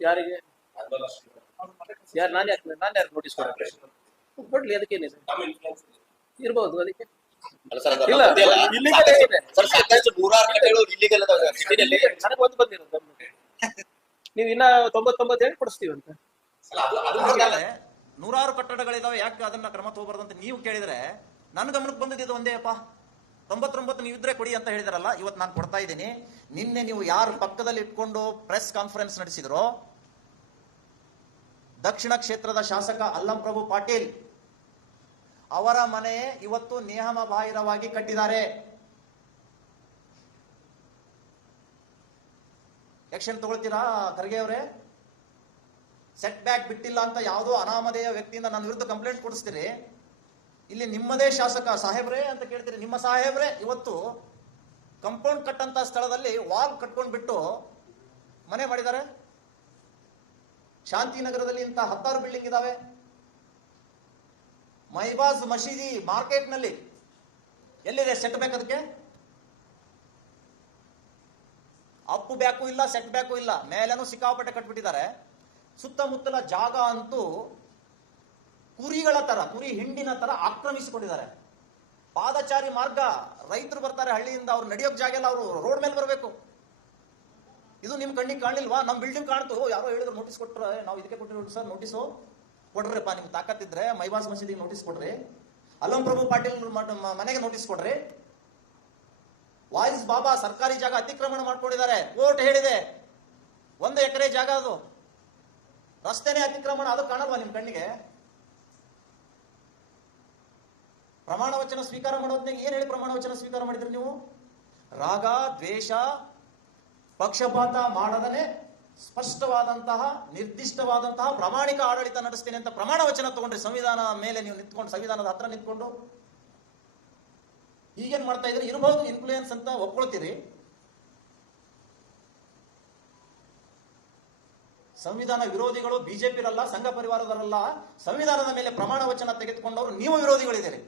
ಯಾರಿಗೆ? ಯಾರು ನಾನು ಯಾಕೆ ನಾನು ಯಾರು ನೋಟಿಸ್ ಕೊಡಕ್ಕೆ ಕೊಡ್ಲಿ ಅದಕ್ಕೆ ಇರ್ಬೋದು ಅದಕ್ಕೆ. ನೀವ್ ಇಲ್ಲ, ನನಗೆ ಒಂದು ಬಂದಿರೋದು ಇನ್ನ ತೊಂಬತ್ತೊಂಬತ್ತು ಹೇಳಿ ಕೊಡಿಸ್ತೀವಿ ಅಂತ. ನೂರಾರು ಕಟ್ಟಡಗಳಿದಾವೆ ಯಾಕೆ ಅದನ್ನ ಕ್ರಮ ತಗೋಬಾರ್ದು ಅಂತ ನೀವು ಕೇಳಿದ್ರೆ ನನ್ನ ಗಮನಕ್ಕೆ ಬಂದಿದ್ದು ಒಂದೇ ಅಪ್ಪ. ತೊಂಬತ್ತೊಂಬತ್ತು ನೀವು ಇದ್ರೆ ಕೊಡಿ ಅಂತ ಹೇಳಿದಾರಲ್ಲ, ಇವತ್ತು ನಾನು ಕೊಡ್ತಾ ಇದ್ದೀನಿ. ನಿನ್ನೆ ನೀವು ಯಾರು ಪಕ್ಕದಲ್ಲಿ ಇಟ್ಕೊಂಡು ಪ್ರೆಸ್ ಕಾನ್ಫರೆನ್ಸ್ ನಡೆಸಿದ್ರೋ, ದಕ್ಷಿಣ ಕ್ಷೇತ್ರದ ಶಾಸಕ ಅಲ್ಲಂ ಪ್ರಭು ಪಾಟೀಲ್ ಅವರ ಮನೆ ಇವತ್ತು ನಿಯಮ ಬಾಹಿರವಾಗಿ ಕಟ್ಟಿದ್ದಾರೆ. ಎಕ್ಷನ್ ತಗೊಳ್ತೀರಾ ಖರ್ಗೆ ಅವರೇ? ಸೆಟ್ ಬ್ಯಾಕ್ ಬಿಟ್ಟಿಲ್ಲ ಅಂತ ಯಾವುದೋ ಅನಾಮಧೇಯ ವ್ಯಕ್ತಿಯಿಂದ ನನ್ನ ವಿರುದ್ಧ ಕಂಪ್ಲೇಂಟ್ ಕೊಡಿಸ್ತೀರಿ. ಇಲ್ಲಿ ನಿಮ್ಮದೇ ಶಾಸಕ ಸಾಹೇಬ್ರೇ ಅಂತ ಕೇಳ್ತೀರಿ. ನಿಮ್ಮ ಸಾಹೇಬ್ರೆ ಇವತ್ತು ಕಂಪೌಂಡ್ ಕಟ್ಟಂತ ಸ್ಥಳದಲ್ಲಿ ವಾಲ್ ಕಟ್ಕೊಂಡು ಬಿಟ್ಟು ಮನೆ ಮಾಡಿದ್ದಾರೆ. ಶಾಂತಿನಗರದಲ್ಲಿ ಇಂಥ ಹತ್ತಾರು ಬಿಲ್ಡಿಂಗ್ ಇದಾವೆ. ಮೈಬಾಜ್ ಮಸೀದಿ ಮಾರ್ಕೆಟ್ನಲ್ಲಿ ಎಲ್ಲಿದೆ ಸೆಟ್ ಬ್ಯಾಕ್ ಅದಕ್ಕೆ? ಅಪ್ಪು ಬ್ಯಾಕು ಇಲ್ಲ ಸೆಟ್ ಬ್ಯಾಕು ಇಲ್ಲ. ಮೇಲೇನೂ ಸಿಕ್ಕಾಪಟ್ಟೆ ಕಟ್ಬಿಟ್ಟಿದ್ದಾರೆ. ಸುತ್ತಮುತ್ತಲ ಜಾಗ ಅಂತೂ ಕುರಿಗಳ ತರ, ಕುರಿ ಹಿಂಡಿನ ತರ ಆಕ್ರಮಿಸಿಕೊಂಡಿದ್ದಾರೆ. ಪಾದಚಾರಿ ಮಾರ್ಗ, ರೈತರು ಬರ್ತಾರೆ ಹಳ್ಳಿಯಿಂದ, ಅವ್ರು ನಡೆಯೋಕ್ ಜಾಗ ಎಲ್ಲ ಅವರು ರೋಡ್ ಮೇಲೆ ಬರಬೇಕು. ಇದು ನಿಮ್ ಕಣ್ಣಿಗೆ ಕಾಣಲಿಲ್ವಾ? ನಮ್ ಬಿಲ್ಡಿಂಗ್ ಕಾಣ್ತು. ಯಾರೋ ಹೇಳಿದ್ರು ನೋಟಿಸ್ ಕೊಟ್ರೆ, ನಾವು ಇದಕ್ಕೆ ಕೊಟ್ಟಿರೋದು ಸರ್ ನೋಟಿಸು ಕೊಡ್ರಿಪ್ಪ, ನಿಮ್ಗೆ ತಾಕತ್ತಿದ್ರೆ ಮೈಬಾಸ್ ಮಸೀದಿಗೆ ನೋಟಿಸ್ ಕೊಡ್ರಿ. ಪ್ರಭು ಪಾಟೀಲ್ ಮನೆಗೆ ನೋಟಿಸ್ ಕೊಡ್ರಿ. ವಾಯ್ಸ್ ಬಾಬಾ ಸರ್ಕಾರಿ ಜಾಗ ಅತಿಕ್ರಮಣ ಮಾಡ್ಕೊಂಡಿದ್ದಾರೆ. ಕೋರ್ಟ್ ಹೇಳಿದೆ. ಒಂದು ಎಕರೆ ಜಾಗ ಅದು. ರಸ್ತೆನೇ ಅತಿಕ್ರಮಣ, ಅದು ಕಾಣಲ್ವಾ ನಿಮ್ ಕಣ್ಣಿಗೆ? ಪ್ರಮಾಣ ವಚನ ಸ್ವೀಕಾರ ಮಾಡೋದ್ನಾಗ ಏನ್ ಹೇಳಿ ಪ್ರಮಾಣ ವಚನ ಸ್ವೀಕಾರ ಮಾಡಿದ್ರಿ ನೀವು? ರಾಗ, ದ್ವೇಷ, ಪಕ್ಷಪಾತ ಮಾಡದನೆ ಸ್ಪಷ್ಟವಾದಂತಹ, ನಿರ್ದಿಷ್ಟವಾದಂತಹ ಪ್ರಾಮಾಣಿಕ ಆಡಳಿತ ನಡೆಸ್ತೇನೆ ಅಂತ ಪ್ರಮಾಣ ವಚನ ತಗೊಂಡ್ರಿ. ಸಂವಿಧಾನ ಮೇಲೆ ನೀವು ನಿಂತ್ಕೊಂಡು, ಸಂವಿಧಾನದ ಹತ್ರ ನಿಂತ್ಕೊಂಡು. ಈಗೇನ್ ಮಾಡ್ತಾ ಇದ್ರಿ ಇರಬಹುದು ಇನ್ಫ್ಲೂಯೆನ್ಸ್ ಅಂತ ಒಪ್ಕೊಳ್ತೀರಿ. ಸಂವಿಧಾನ ವಿರೋಧಿಗಳು ಬಿಜೆಪಿರಲ್ಲ, ಸಂಘ ಪರಿವಾರದವರಲ್ಲ, ಸಂವಿಧಾನದ ಮೇಲೆ ಪ್ರಮಾಣ ವಚನ ತೆಗೆದುಕೊಂಡವರು ನೀವು ವಿರೋಧಿಗಳಿದ್ದೀರಿ.